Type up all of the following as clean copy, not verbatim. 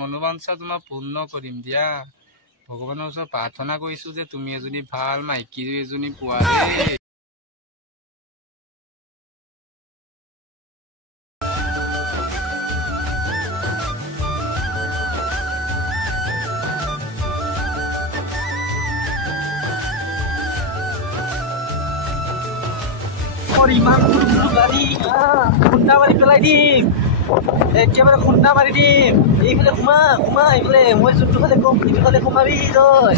মনোবাঞ্ছা তোমাৰ পূৰ্ণ কৰিম দিয়া। ভগৱানৰ ওচৰত প্ৰাৰ্থনা কৰিছো যে তুমি এজনী ভাল মাইকী এজনী পোৱা দেই। ইমান খুন্দা মাৰি পেলাই দিম, একেবাৰে খুন্দা মাৰি দিম। এইফালে সোমা এইফালে মই যোনটো ফালে কম সেইফালে সোমাবি তই,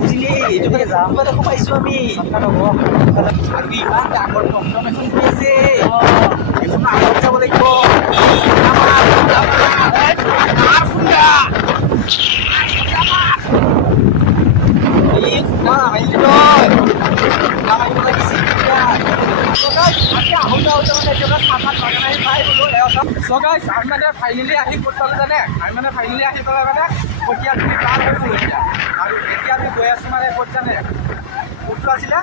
বুজিলি? এইটো ফালে যাম ফালে সোমাইছো আমি। আৰু ইমান ডাঙৰ টমটম এখন গৈ আছে, এখন আগত যাব লাগিব। ফাইনেলি আহি ক'ত পালো জানে? আমি মানে ফাইনেলি আহি পেলাই মানে কঠীয়াখিনি পাৰ হৈ গ'লো এতিয়া। আৰু এতিয়া আমি গৈ আছো মানে ক'ত জানে? ক'ত আছিলে?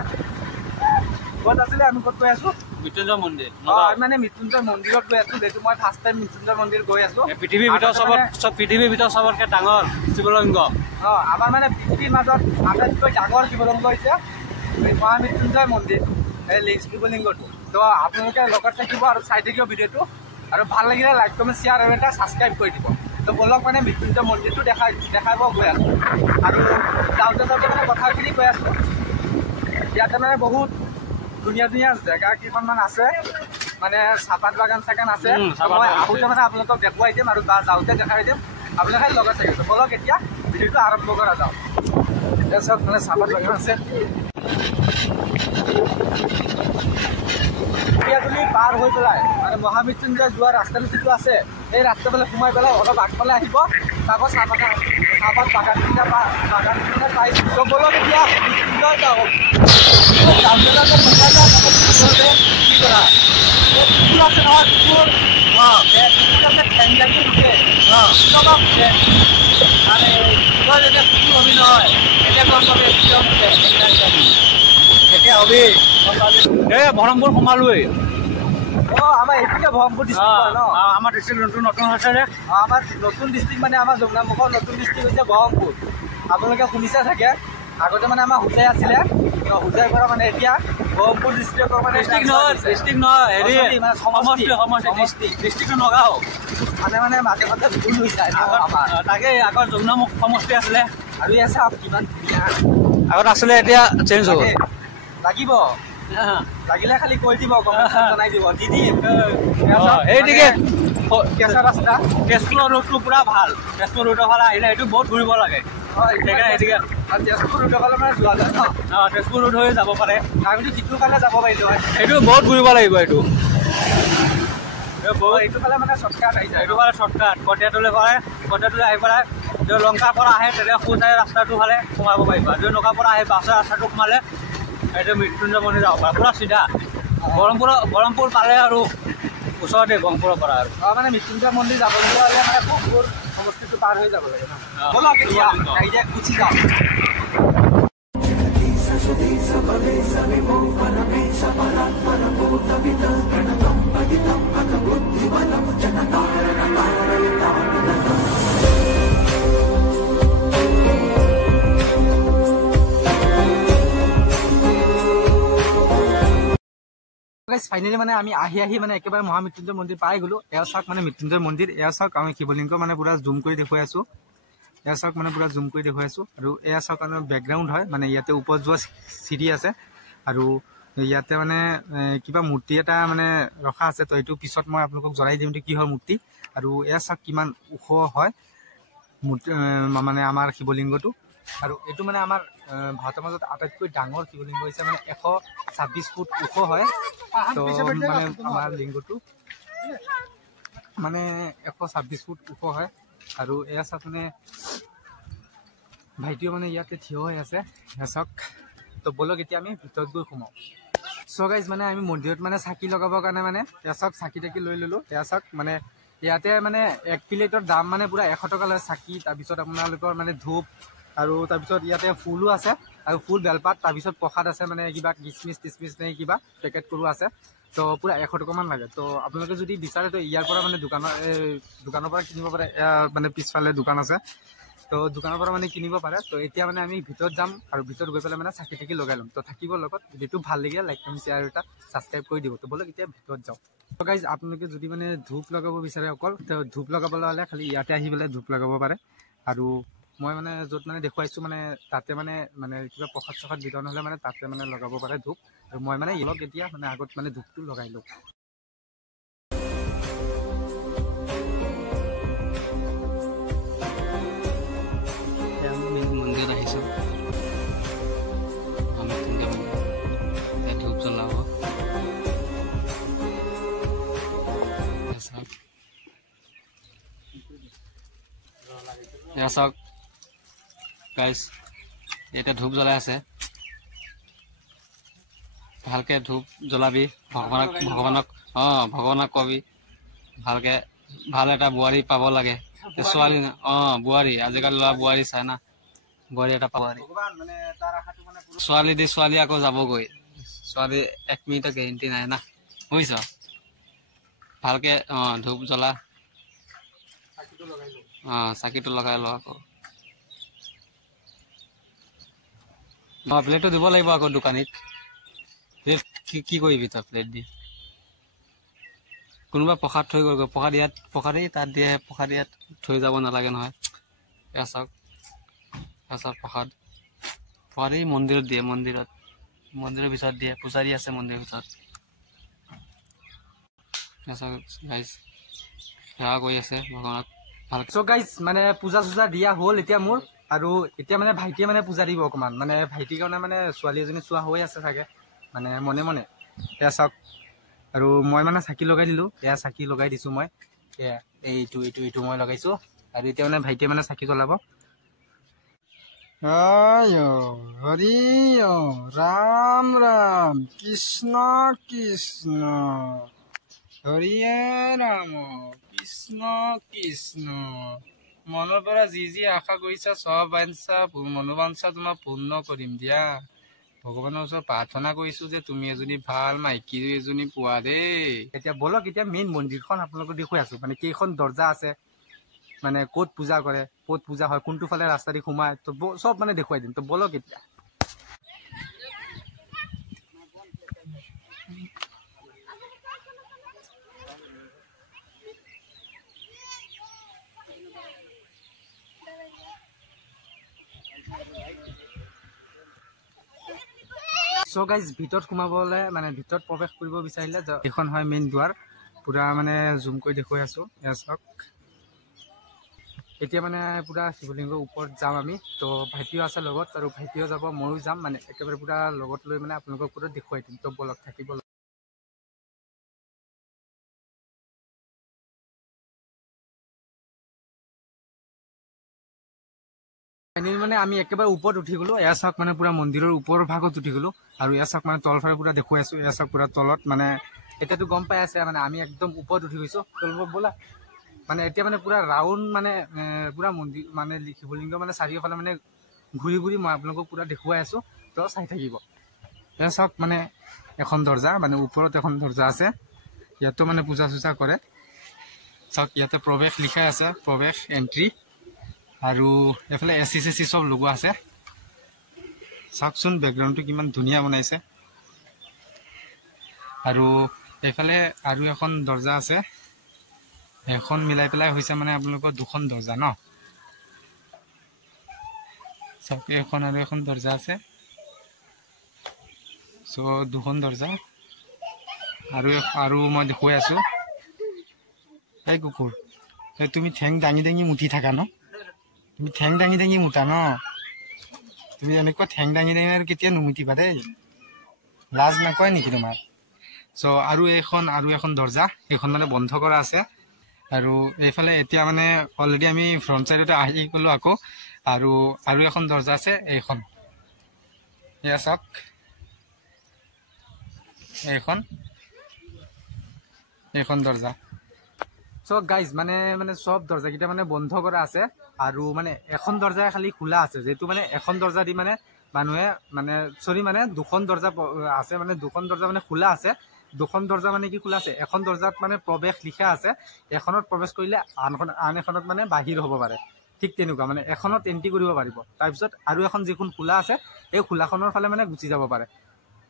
ক'ত আছিলে? আমি ক'ত গৈ আছো? মৃত্যুঞ্জয় মন্দিৰ। আমি মানে মৃত্যুঞ্জয় মন্দিৰত গৈ আছো, যিহেতু মই ফাৰ্ষ্ট টাইম মৃত্যুঞ্জয় মন্দিৰ গৈ আছো। পৃথিৱীৰ ভিতৰত চবতকৈ ডাঙৰ শিৱলিংগ। আমাৰ মানে পৃথিৱীৰ মাজত আটাইতকৈ ডাঙৰ শিৱলিংগ হৈছে মহামৃত্যুঞ্জয় মন্দিৰ, এই শিৱলিংগটো। তো আপোনালোকে লগত থাকিব আৰু চাই থাকিব ভিডিঅ'টো। আৰু ভাল লাগিলে লাইক কমেণ্ট শ্বেয়াৰ আৰু এটা ছাবস্ক্ৰাইব কৰি দিব। তো বলক মানে মৃত্যুঞ্জয় মন্দিৰটো দেখাব গৈ আছো। আৰু যাওঁতে মানে কথাখিনি কৈ আছো, ইয়াতে মানে বহুত ধুনীয়া ধুনীয়া জেগা কেইখনমান আছে, মানে চাহপাত বাগান চাগান আছে। মই আহোঁতে মানে আপোনালোকক দেখুৱাই দিম আৰু যাওঁতে দেখাই দিম, আপোনালোকে লগত থাকিব। বলক এতিয়া ভিডিঅ'টো আৰম্ভ কৰা যাওক। এতিয়া চব মানে চাহপাত বাগান আছে। পাৰ হৈ পেলাই মানে মহামৃত্যুঞ্জয় যোৱা ৰাস্তাটো যিটো আছে, সেই ৰাস্তাফালে সোমাই পেলাই অলপ আগফালে আহিব, তাকো চাহপাত বাগানকেইটা পাই বলক এতিয়া মৃত্যুঞ্জয় যাওক। ব্ৰহ্মপুৰ সোমালোৱেই। আমাৰ এইপিনে ব্ৰহ্মপুৰ ডিষ্ট্ৰিক্ট ন? আমাৰ ডিষ্ট্ৰিক্ট নতুন হৈছে যে। আমাৰ নতুন ডিষ্ট্ৰিক্ট মানে আমাৰ যমুনামুখৰ নতুন ডিষ্ট্ৰিক্ট হৈছে ব্ৰহ্মপুৰ। আপোনালোকে শুনিছে চাগে, আগতে মানে আমাৰ হোজাই আছিলে, হোজাইৰ পৰা মানে এতিয়া ব্ৰহ্মপুৰ ডিষ্ট্ৰিক্টৰ মানে ডিষ্ট্ৰিক্ট নহয়, হেৰি ডিষ্ট্ৰিক্টটো নগাঁও। মানে মাজে মাজে ভুল হৈছে আমাৰ। তাকে আগত যমুনামুখ সমষ্টি আছিলে, আৰু ইয়াত চাওক কিমান ধুনীয়া। আগত আছিলে, এতিয়া চেঞ্জ হ'ল। লাগিব লাগিলে খালি কৈ দিব, জনাই দিব, দি দিম। এইদিকে কেঁচা ৰাস্তা, তেজপুৰ ৰোডটো পুৰা ভাল। তেজপুৰ ৰোডৰ ফালে আহিলে এইটো বহুত ঘূৰিব লাগে। তেজপুৰ ৰোডৰ ফালে মানে যোৱা যায় ন? তেজপুৰ ৰোড হৈ যাব পাৰে। আমিতো যিটো ফালে যাব পাৰিলো হয়, এইটো বহুত ঘূৰিব লাগিব। এইটো ফালে মানে শ্বৰ্টকাট আহি যায়। এইটো ফালে শ্বৰ্টকাট কটীয়াতলৈ আহি পেলাই যদি লংকাৰ পৰা আহে, তেতিয়া সোঁচাই ৰাস্তাটো ফালে সোমাব পাৰিব। যদি নগাঁৱৰ পৰা আহে বাছৰ ৰাস্তাটো সোমালে এইটো মৃত্যুঞ্জয় মন্দিৰ যাব পাৰে, পুৰা চিধা। ব্ৰহ্মপুৰ পালে আৰু ওচৰতে ব্ৰহ্মপুৰৰ পৰা আৰু মানে মৃত্যুঞ্জয় মন্দিৰ যাবলগীয়া হ'লে মানে ব্ৰহ্মপুৰ সমষ্টিটো পাৰ হৈ যাব লাগে ন? বলক এতিয়া গুচি যাওঁ। ফাইনেলি মানে আমি আহি মানে একেবাৰে মহামৃত্যুঞ্জয় মন্দিৰ পাই গ'লো। এয়া চাওক মানে মৃত্যুঞ্জয় মন্দিৰ, এয়া চাওক আমি শিৱলিংগ মানে পুৰা জুম কৰি দেখুৱাই আছো। এয়া চাওক মানে পুৰা জুম কৰি দেখুৱাই আছো। আৰু এয়া চাওক আমাৰ বেকগ্ৰাউণ্ড হয়, মানে ইয়াতে ওপৰত যোৱা চিৰি আছে। আৰু ইয়াতে মানে কিবা মূৰ্তি এটা মানে ৰখা আছে, তো এইটো পিছত মই আপোনালোকক জনাই দিম কিহৰ মূৰ্তি। আৰু এয়া চাওক কিমান ওখ হয় মূৰ্তি, মানে আমাৰ শিৱলিংগটো। আৰু এইটো মানে আমাৰ ভাৰতৰ মাজত আটাইতকৈ ডাঙৰ শিৱলিংগ হৈছে, মানে 126 ফুট ওখ হয়। তো মানে আমাৰ লিংগটো মানে 126 ফুট ওখ হয়। আৰু এয়া চাওক মানে ভাইটিও মানে ইয়াতে থিয় হৈ আছে, এয়া চাওক। তো বলক এতিয়া আমি ভিতৰত গৈ সোমাওঁ। চ' গাইজ মানে আমি মন্দিৰত মানে চাকি লগাবৰ কাৰণে মানে এয়া চাওক চাকি তাকি লৈ ল'লোঁ। এয়া চাওক মানে ইয়াতে মানে 1 প্লেটৰ দাম মানে পুৰা 100 টকা লয় চাকি। তাৰপিছত আপোনালোকৰ মানে ধূপ আৰু তাৰপিছত ইয়াতে ফুলো আছে আৰু ফুল বেলপাত তাৰপিছত প্ৰসাদ আছে মানে কিবা কিচমিচ টিচমিচ নে কিবা পেকেট কৰো আছে তো পুৰা 100 টকামান লাগে তো আপোনালোকে যদি বিচাৰে তো ইয়াৰ পৰা মানে দোকানৰ পৰা কিনিব পাৰে মানে পিছফালে দোকান আছে তো দোকানৰ পৰা মানে কিনিব পাৰে তো এতিয়া মানে আমি ভিতৰত যাম আৰু ভিতৰত গৈ পেলাই মানে চাকি থাকি লগাই ল'ম তো থাকিব লগত ভিডিঅ'টো ভাল লাগে লাইক কমেণ্ট শ্বেয়াৰ আৰু এটা ছাবস্ক্ৰাইব কৰি দিব তো বলক এতিয়া ভিতৰত যাওঁ তো গাইজ আপোনালোকে যদি মানে ধূপ লগাব বিচাৰে অকল তো ধূপ লগাবলৈ হ'লে খালি ইয়াতে আহি পেলাই ধূপ লগাব পাৰে আৰু মই মানে য'ত মানে দেখুৱাইছোঁ মানে তাতে মানে কিবা প্ৰসাদ চসাদ বিতৰণ হ'লে মানে তাতে মানে লগাব পাৰে ধূপ আৰু মই মানে অলপ এতিয়া মানে আগত মানে ধূপটো লগাই লওঁ মন্দিৰত আহিছোঁ ধূপ জ্বলাব চাওক গাইজ এতিয়া ধূপ জ্বলাই আছে ভালকে ধূপ জ্বলাবি ভগৱানক কবি ভালকে ভাল এটা বোৱাৰী পাব লাগে ছোৱালী বোৱাৰী আজিকালি ল'ৰা বোৱাৰী চাই না বোৱাৰী এটা পাব ছোৱালী আকৌ যাবগৈ ছোৱালী 1 মিনিটৰ গেৰেণ্টি নাই না বুজিছ ভালকে ধূপ জ্বলা চাকিটো লগাই ল আকৌ প্লেটটো দিব লাগিব আকৌ দোকানীত প্লেট কি কৰিবি তই প্লেট দি কোনোবা প্ৰসাদ থৈ গ'ল প্ৰসাদেই তাত দিয়ে প্ৰসাদ ইয়াত থৈ যাব নালাগে নহয় এয়া চাওক প্ৰসাদ এই মন্দিৰত দিয়ে মন্দিৰৰ ভিতৰত দিয়ে পূজাৰী আছে মন্দিৰৰ ভিতৰত সেৱা কৰি আছে ভগৱানক So guys, মানে পূজা চূজা দিয়া হ'ল এতিয়া মোৰ আৰু এতিয়া মানে ভাইটিয়ে মানে পূজা দিব অকমান মানে ভাইটিৰ কাৰণে মানে ছোৱালী এজনী চোৱা হৈ আছে চাগে মানে মনে এয়া চাওক আৰু মই মানে চাকি লগাই দিলোঁ এয়া চাকি লগাই দিছোঁ মই এয়া এইটো মই লগাইছোঁ আৰু এতিয়া মানে ভাইটিয়ে মানে চাকি জ্বলাব হৰি ৰাম ৰাম কৃষ্ণ কৃষ্ণ হৰিয়ে ৰাম কৃষ্ণ কৃষ্ণ মনৰ পৰা যি আশা কৰিছা চব মনোবাঞ্ছা তোমাক পূৰ্ণ কৰিম দিয়া ভগৱানৰ ওচৰত প্ৰাৰ্থনা কৰিছোঁ যে তুমি এজনী ভাল মাইকী এজনী পোৱা দেই এতিয়া বলক এতিয়া মেইন মন্দিৰখন আপোনালোকক দেখুৱাই আছোঁ মানে কেইখন দৰ্জা আছে মানে ক'ত পূজা কৰে ক'ত পূজা হয় কোনটো ফালে ৰাস্তা দি সোমায় তো চব মানে দেখুৱাই দিম তো বলক এতিয়া So guys, ভিতৰত সোমাবলৈ মানে ভিতৰত প্ৰৱেশ কৰিব বিচাৰিলে এখন হয় মেইন দুৱাৰ পুৰা মানে জুম কৰি দেখুৱাই আছো এয়া চাওক এতিয়া মানে পুৰা শিৱলিংগৰ ওপৰত যাম আমি তো ভাইটিও আছে লগত আৰু ভাইটিও যাব ময়ো যাম মানে একেবাৰে পুৰা লগত লৈ মানে আপোনালোকক পুৰা দেখুৱাই দিম তো বলক থাকিব মানে আমি একেবাৰে ওপৰত উঠি গলো এয়া চাওক মানে পুৰা মন্দিৰৰ ওপৰৰ ভাগত উঠি গলো আৰু এয়া চাওক মানে তলফালে পুৰা দেখুৱাই আছো এয়া চাওক পুৰা তলত মানে এতিয়াতো গম পাই আছে মানে আমি একদম ওপৰত উঠি গৈছো তলব বলা মানে এতিয়া মানে পুৰা ৰাউণ্ড মানে পুৰা মন্দিৰ মানে শিৱলিংগ মানে চাৰিওফালে মানে ঘূৰি ঘূৰি মই আপোনালোকক পুৰা দেখুৱাই আছো তো চাই থাকিব এয়া চাওক মানে এখন দৰ্জা মানে ওপৰত এখন দৰ্জা আছে ইয়াতো মানে পূজা চূজা কৰে চাওক ইয়াতে প্ৰৱেশ লিখাই আছে প্ৰৱেশ এণ্ট্ৰি আৰু এফালে এচি চেচি সব লগোৱা আছে চাওকচোন বেকগ্ৰাউণ্ডটো কিমান ধুনীয়া বনাইছে আৰু এফালে আৰু এখন দৰ্জা আছে এখন মিলাই পেলাই হৈছে মানে আপোনালোকৰ দুখন দৰ্জা ন চাওক এখন আৰু এখন দৰ্জা আছে সো দুখন দৰ্জা আৰু মই দেখুৱাই আছো এই কুকুৰ তুমি ঠেং দাঙি দাঙি মুঠি থাকা ন তুমি ঠেং দাঙি দাঙি মুঠা ন তুমি এনেকুৱা ঠেং দাঙি দাঙি আৰু কেতিয়া নুমুঠিবা দেই লাজ নকয় নেকি তোমাৰ সো আৰু এখন দৰ্জা এইখন মানে বন্ধ কৰা আছে আৰু এইফালে এতিয়া মানে অলৰেডি আমি ফ্ৰণ্ট সাইডতে আহি গলো আকৌ আৰু এখন দৰ্জা আছে এইখন এয়া চাওক এইখন দৰ্জা সো গাইজ মানে সব দৰ্জা কিটা মানে বন্ধ কৰা আছে আৰু মানে এখন দৰ্জা খালি খোলা আছে, যেহেতু মানে এখন দৰ্জা দি মানে মানুহে মানে মানে দুখন দৰ্জা আছে, মানে দুখন দৰ্জা মানে খোলা আছে। দুখন দৰ্জা মানে কি খোলা আছে, এখন দৰ্জাত মানে প্ৰৱেশ লিখা আছে, এখনত প্ৰৱেশ কৰিলে আন এখনত মানে বাহিৰ হ'ব পাৰে। ঠিক তেনেকুৱা মানে এখনত এণ্ট্ৰি কৰিব পাৰিব, তাৰপিছত আৰু এখন যিখন খোলা আছে এই খোলাখনৰ ফালে মানে গুচি যাব পাৰে,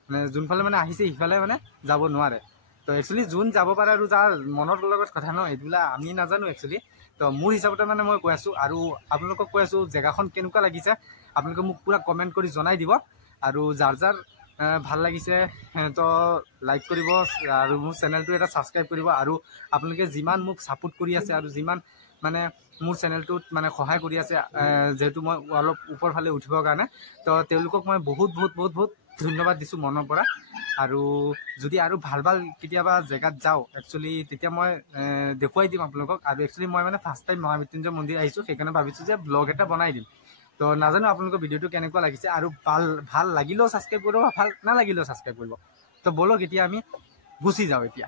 মানে যোনফালে মানে আহিছে সিফালে মানে যাব নোৱাৰে। তো একচুৱেলি যোন যাব পাৰে আৰু যাৰ মনৰ লগত কথা ন, এইবিলাক আমি নাজানো একচুৱেলি। তো মোৰ হিচাপতে মানে মই কৈ আছোঁ, আৰু আপোনালোকক কৈ আছোঁ জেগাখন কেনেকুৱা লাগিছে আপোনালোকে মোক পুৰা কমেণ্ট কৰি জনাই দিব। আৰু যাৰ যাৰ ভাল লাগিছে তো লাইক কৰিব, আৰু মোৰ চেনেলটো এটা ছাবস্ক্ৰাইব কৰিব। আৰু আপোনালোকে যিমান মোক ছাপোৰ্ট কৰি আছে আৰু যিমান মানে মোৰ চেনেলটোত মানে সহায় কৰি আছে, যেহেতু মই অলপ ওপৰ ফালে উঠিবৰ কাৰণে, তো তেওঁলোকক মই বহুত বহুত বহুত বহুত ধন্যবাদ দিছোঁ মনৰ পৰা। আৰু যদি আৰু ভাল ভাল কেতিয়াবা জেগাত যাওঁ একচুৱেলি তেতিয়া মই দেখুৱাই দিম আপোনালোকক। আৰু একচুৱেলি মই মানে ফাৰ্ষ্ট টাইম মহামৃত্যুঞ্জয় মন্দিৰ আহিছোঁ, সেইকাৰণে ভাবিছোঁ যে ব্লগ এটা বনাই দিম। তো নাজানো আপোনালোকৰ ভিডিঅ'টো কেনেকুৱা লাগিছে, আৰু ভাল লাগিলেও ছাবস্ক্ৰাইব কৰিব, ভাল নালাগিলেও ছাবস্ক্ৰাইব কৰিব। তো বলক এতিয়া আমি গুচি যাওঁ এতিয়া।